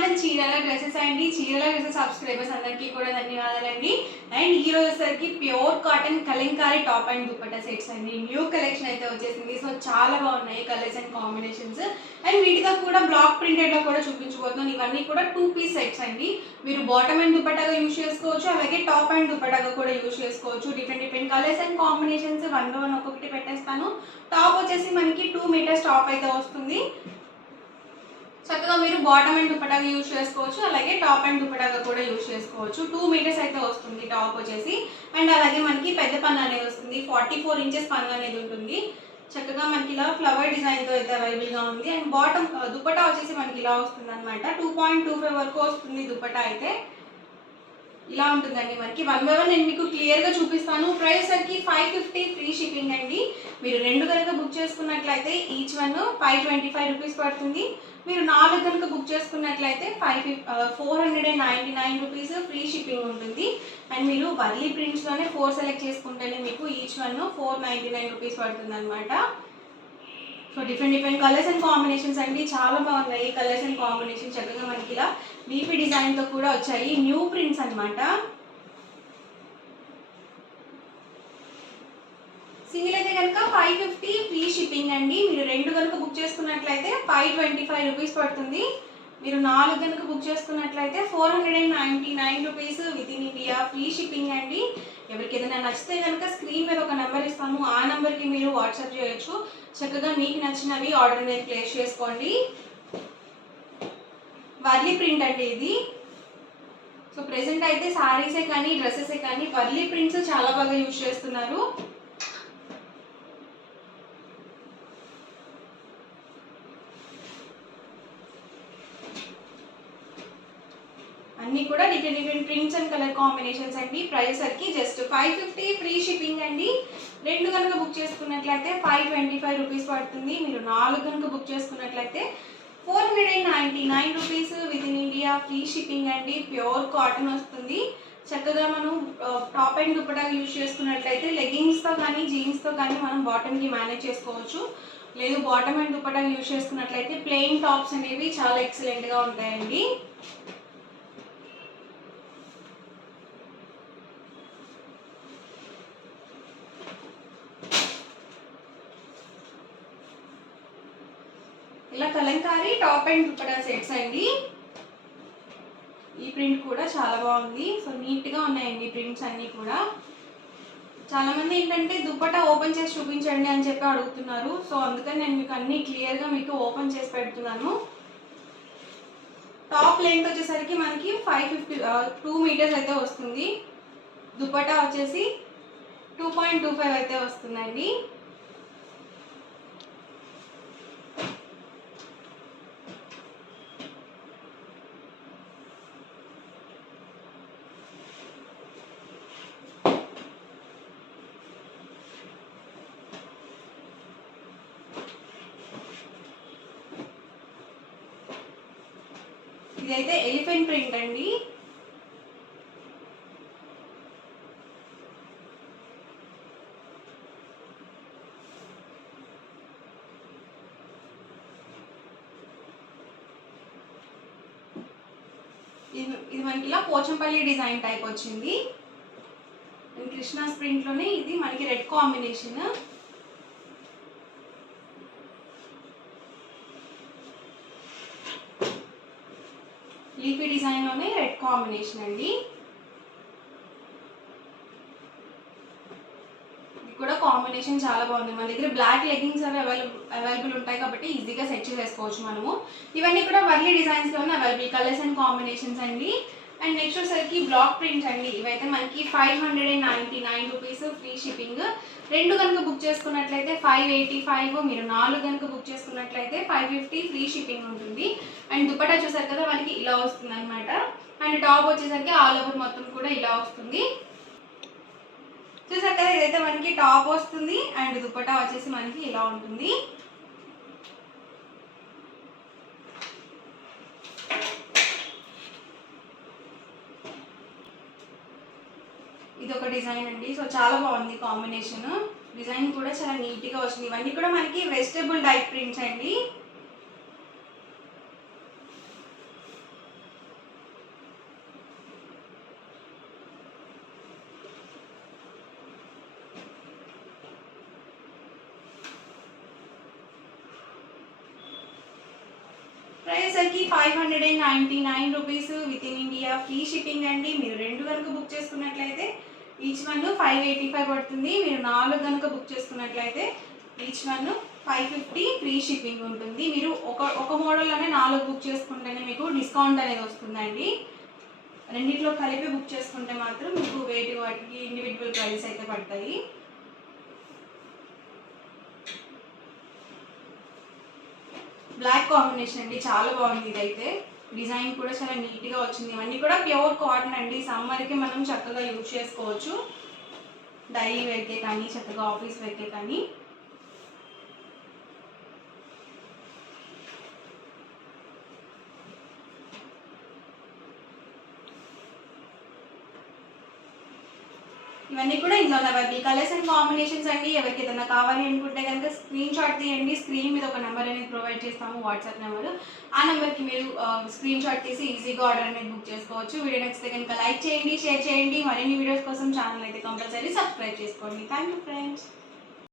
Channel చీరల dresses అండి. చీరల డ్రెస్సెస్ సబ్స్క్రైబర్స్ అందరికీ కూడా ధన్యవాదాలండి. అండ్ ఈ రోజు వచ్చేసరికి pure cotton Kalamkari top and dupatta sets అండి. న్యూ కలెక్షన్ అయితే వచ్చేసింది. సో చాలా బాగున్నాయి కలర్స్ అండ్ కాంబినేషన్స్. అండ్ వీటితో కూడా బ్లాక్ ప్రింటెడ్ లో కూడా చూపించబోతున్నాను. ఇవన్నీ కూడా 2 పీస్ సెట్స్ అండి. మీరు బాటమ్ అండ్ దుపట్టాగా యూజ్ చేసుకోవచ్చు, అలాగే టాప్ అండ్ దుపట్టాగా కూడా యూజ్ చేసుకోవచ్చు. Different colours and combinations one by one ఒక్కొక్కటి పెట్టేస్తాను. టాప్ వచ్చేసి మనకి 2 మీటర్స్ టాప్ అయితే వస్తుంది. చక్కగా మీరు బాటమ్ అండ్ దుపట్టాగా యూజ్ చేసుకోవచ్చు, అలాగే టాప్ అండ్ దుపట్టాగా కూడా యూజ్ చేసుకోవచ్చు. 2 మీటర్స్ అయితే వస్తుంది టాప్ వచ్చేసి. అండ్ అలాగే మనకి పెద్ద పన్ను అనేది వస్తుంది, 44 ఇంచెస్ పన్ను అనేది ఉంటుంది. చక్కగా మనకి ఇలా ఫ్లవర్ డిజైన్తో అయితే అవైలబుల్గా ఉంది. అండ్ బాటమ్ దుపట్టా వచ్చేసి మనకి ఇలా వస్తుంది అనమాట. 2.25 వరకు వస్తుంది దుపట్టా అయితే. ఇలా ఉంటుందండి మనకి. వన్ బై వన్ నేను మీకు క్లియర్గా చూపిస్తాను. ప్రైస్ సరికి 550 ఫ్రీ షిప్పింగ్ అండి. మీరు 2 కనుక బుక్ చేసుకున్నట్లయితే ఈచ్ వన్ 525 రూపీస్ పడుతుంది. మీరు 4 కనుక బుక్ చేసుకున్నట్లయితే 499 రూపీస్ ఫ్రీ షిప్పింగ్ ఉంటుంది. అండ్ మీరు వర్లీ ప్రింట్స్లోనే 4 సెలెక్ట్ చేసుకుంటేనే మీకు ఈచ్ వన్ 499 రూపీస్ పడుతుంది అనమాట. So different colours and combinations అండి. చాలా బాగున్నాయి కలర్స్ అండ్ కాంబినేషన్. చక్కగా మనకి ఇలా లీఫీ డిజైన్తో కూడా వచ్చాయి. న్యూ ప్రింట్స్ అనమాట. సింగిల్ అయితే కనుక 550 ఫ్రీ షిప్పింగ్ అండి. మీరు 2 కనుక బుక్ చేసుకున్నట్లయితే 525 రూపీస్ పడుతుంది. మీరు 4 కనుక బుక్ చేసుకున్నట్లయితే 499 rupees with in India free shipping అండి. ఎవరికి ఏదైనా నచ్చితే కనుక స్క్రీన్ మీద ఒక నెంబర్ ఇస్తాము, ఆ నెంబర్కి మీరు వాట్సాప్ చేయొచ్చు. చక్కగా మీకు నచ్చినవి ఆర్డర్ అనేది ప్లేస్ చేసుకోండి. వర్లీ ప్రింట్ అండి ఇది. సో ప్రెసెంట్ అయితే సారీసే కానీ డ్రెస్సెసే కానీ వర్లీ ప్రింట్స్ చాలా బాగా యూజ్ చేస్తున్నారు. అన్నీ కూడా different prints and colour combinations అండి. ప్రైస్ సరికి జస్ట్ 550 ఫ్రీ షిప్పింగ్ అండి. 2 కనుక బుక్ చేసుకున్నట్లయితే 525 రూపీస్ పడుతుంది. మీరు 4 కనుక బుక్ చేసుకున్నట్లయితే 499 rupees with in India free shipping అండి. ప్యూర్ కాటన్ వస్తుంది. చక్కగా మనం టాప్ అండ్ దుపట్టా యూజ్ చేసుకున్నట్లయితే లెగ్గింగ్స్తో కానీ జీన్స్తో కానీ మనం బాటమ్కి మేనేజ్ చేసుకోవచ్చు. లేదు బాటమ్ అండ్ దుపట్టా యూజ్ చేసుకున్నట్లయితే ప్లెయిన్ టాప్స్ అనేవి చాలా ఎక్సలెంట్గా ఉంటాయండి. ఇలా Kalamkari top and dupatta sets అండి. ఈ ప్రింట్ కూడా చాలా బాగుంది. సో నీట్గా ఉన్నాయండి ప్రింట్స్ అన్నీ కూడా. చాలామంది ఏంటంటే దుపట్టా ఓపెన్ చేసి చూపించండి అని చెప్పి అడుగుతున్నారు. సో అందుకని నేను మీకు అన్నీ క్లియర్గా మీకు ఓపెన్ చేసి పెడుతున్నాను. టాప్ లెంత్ వచ్చేసరికి మనకి 2 మీటర్స్ అయితే వస్తుంది. దుపట్టా వచ్చేసి 2.25 అయితే వస్తుందండి. ఇదైతే ఎలిఫెంట్ ప్రింట్ అండి. ఇది మనకి ఇలా పోచంపల్లి డిజైన్ టైప్ వచ్చింది. కృష్ణా ప్రింట్లోనే ఇది మనకి రెడ్ కాంబినేషన్. లీఫీ డిజైన్లోనే రెడ్ కాంబినేషన్ అండి. ఇది కూడా కాంబినేషన్ చాలా బాగుంది. మన దగ్గర బ్లాక్ లెగ్గింగ్స్ అవి అవైలబుల్ ఉంటాయి కాబట్టి ఈజీగా సెట్ చేసుకోవచ్చు మనము. ఇవన్నీ కూడా వర్లీ డిజైన్స్లోనే అవైలబుల్ కలర్స్ అండ్ కాంబినేషన్స్ అండి. అండ్ నెక్స్ట్ వచ్చేసరికి బ్లాక్ ప్రింట్స్ అండి. ఇవైతే మనకి 599 రూపీస్ ఫ్రీ షిప్పింగ్. 2 కనుక బుక్ చేసుకున్నట్లయితే 585. మీరు 4 కనుక బుక్ చేసుకున్నట్లయితే 550 ఫ్రీ షిప్పింగ్ ఉంటుంది. అండ్ దుపట్టా చూసారు కదా మనకి ఇలా వస్తుంది అనమాట. అండ్ టాప్ వచ్చేసరికి ఆల్ ఓవర్ మొత్తం కూడా ఇలా వస్తుంది. చూసారు కదా ఇదైతే మనకి టాప్ వస్తుంది. అండ్ దుపట్టా వచ్చేసి మనకి ఇలా ఉంటుంది. ఇది ఒక డిజైన్ అండి. సో చాలా బాగుంది కాంబినేషన్. డిజైన్ కూడా చాలా నీట్గా వచ్చింది. ఇవన్నీ కూడా మనకి వెజిటబుల్ డైట్ ప్రింట్స్ అండి. వచ్చేసరికి 599 rupees with in India, free shipping అండి. మీరు 2 కనుక బుక్ చేసుకున్నట్లయితే ఈచ్ వన్ 585 పడుతుంది. మీరు 4 కనుక బుక్ చేసుకున్నట్లయితే ఈచ్ వన్ 550 ఫ్రీ షిప్పింగ్ ఉంటుంది. మీరు ఒక మోడల్లోనే 4 బుక్ చేసుకుంటేనే మీకు డిస్కౌంట్ అనేది వస్తుందండి. రెండిట్లో కలిపి బుక్ చేసుకుంటే మాత్రం మీకు వాటికి ఇండివిజువల్ ప్రైస్ అయితే పడతాయి. బ్లాక్ కాంబినేషన్ అండి, చాలా బాగుంది. ఇదైతే డిజైన్ కూడా చాలా నీట్గా వచ్చింది. ఇవన్నీ కూడా ప్యూర్ కాటన్ అండి. సమ్మర్కి మనం చక్కగా యూజ్ చేసుకోవచ్చు, డైలీ వేర్కే కానీ చక్కగా ఆఫీస్ వేర్కే కానీ. ఇవన్నీ కూడా ఇందులో ఉన్నవి కలర్స్ అండ్ కాంబినేషన్స్ అండి. ఎవరికి ఏదైనా కావాలి అనుకుంటే కనుక స్క్రీన్ షాట్ తీయండి. స్క్రీన్ మీద ఒక నెంబర్ అనేది ప్రొవైడ్ చేస్తాము, వాట్సాప్ నెంబర్. ఆ నెంబర్కి మీరు స్క్రీన్ షాట్ తీసి ఈజీగా ఆర్డర్ అనేది బుక్ చేసుకోవచ్చు. వీడియో నచ్చితే కనుక లైక్ చేయండి, షేర్ చేయండి. మరిన్ని వీడియోస్ కోసం ఛానల్ అయితే కంపల్సరీ సబ్స్క్రైబ్ చేసుకోండి. Thank you friends.